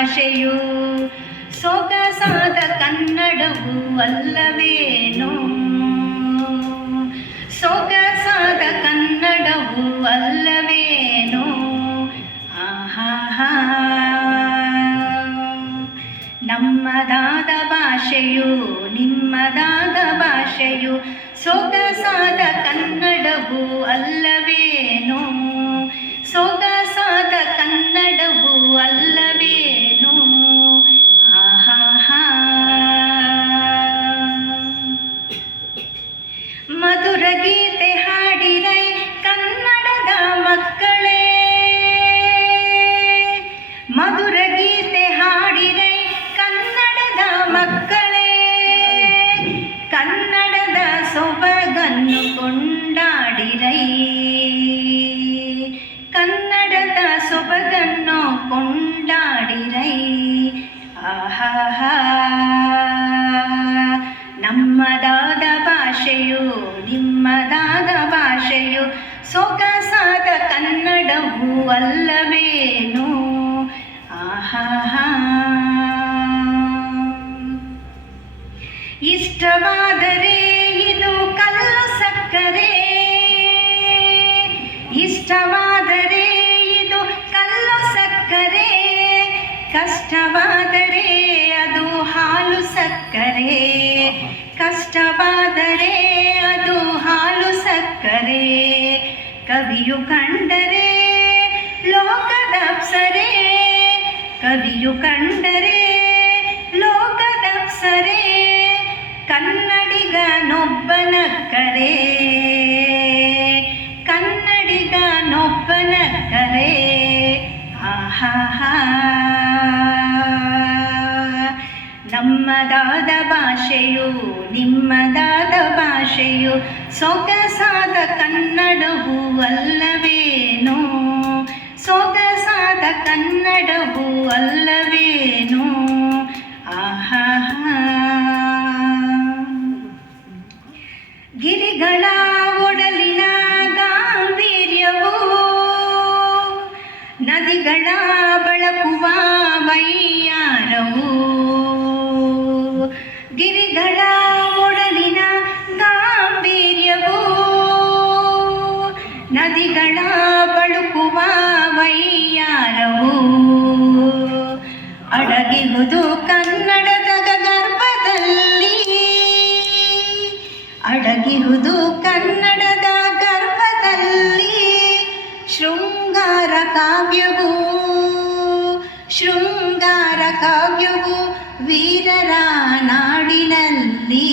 ಭಾಷೆಯು ಸೊಗಸಾದ ಕನ್ನಡವು ಅಲ್ಲವೇನೋ ಸೊಗಸಾದ ಕನ್ನಡವು ಅಲ್ಲವೇನೋ ಆಹಾ ನಮ್ಮದಾದ ಭಾಷೆಯು, ನಿಮ್ಮದಾದ ಭಾಷೆಯು ಸೊಗಸಾದ ಕನ್ನಡವು ಅಲ್ಲವೇನೋ ಸೊಗಸಾದ ಕನ್ನಡವು ಅಲ್ಲವೇನೋ? ನಮ್ಮದಾದ ಭಾಷೆಯು, ನಿಮ್ಮದಾದ ಭಾಷೆಯು ಸೊಗಸಾದ ಕನ್ನಡವು ಅಲ್ಲವೇನು? ಆಹಾಹಾ. ಇಷ್ಟವಾದರೆ ಇದು ಕಲ್ಲು ಸಕ್ಕರೆ. ಇಷ್ಟವಾದರೆ ಇದು ಕಲ್ಲು ಸಕ್ಕರೆ. ಕಷ್ಟವಾದರೆ ಹಾಲು ಸಕ್ಕರೆ. ಕಷ್ಟವಾದರೆ ಅದು ಹಾಲು ಸಕ್ಕರೆ. ಕವಿಯು ಕಂಡರೆ ಲೋಕದ ಅಪ್ಸರೆ. ಕವಿಯು ಕಂಡರೆ ಲೋಕದ ಅಪ್ಸರೆ. ಕನ್ನಡಿಗನೊಬ್ಬನ ಕರೆ. ಕನ್ನಡಿಗನೊಬ್ಬನ ಕರೆ. ಆಹಾಹಾ. ನಮ್ಮದಾದ ಭಾಷೆಯು, ನಿಮ್ಮದಾದ ಭಾಷೆಯು ಸೊಗಸಾದ ಕನ್ನಡವು ಅಲ್ಲವೇನು. ಸೊಗಸಾದ ಕನ್ನಡವು ಅಲ್ಲವೇನು. ಆಹಾಹಾ. ಗಿರಿಗಳ ಒಡಲಿನ ಗಾಂಭೀರ್ಯವು, ನದಿಗಳ ಬಳಕುವ ವೈಯಾರವು ಗಿರಿಗಳ ಒಡಲಿನ ಗಾಂಭೀರ್ಯವು ನದಿಗಳ ಬಳುಕುವ ಅಡಗಿಹುದು ಕನ್ನಡದ ಗರ್ಭದಲ್ಲಿ. ಅಡಗಿಹುದು ಕನ್ನಡದ ಶೃಂಗಾರ ಕಾವ್ಯವು ವೀರರ ನಾಡಿನಲ್ಲಿ.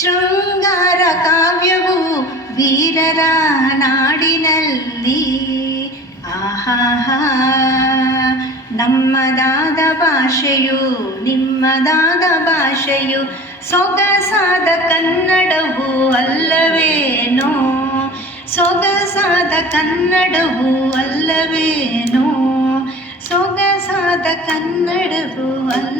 ಶೃಂಗಾರ ಕಾವ್ಯವು ವೀರರ ನಾಡಿನಲ್ಲಿ. ಆಹಾಹಾ, ನಮ್ಮದಾದ ಭಾಷೆಯು, ನಿಮ್ಮದಾದ ಭಾಷೆಯು ಸೊಗಸಾದ ಕನ್ನಡವು ಅಲ್ಲವೇನೋ. ಸೊಗಸಾದ ಕನ್ನಡವು ಸೊಗಸಾದ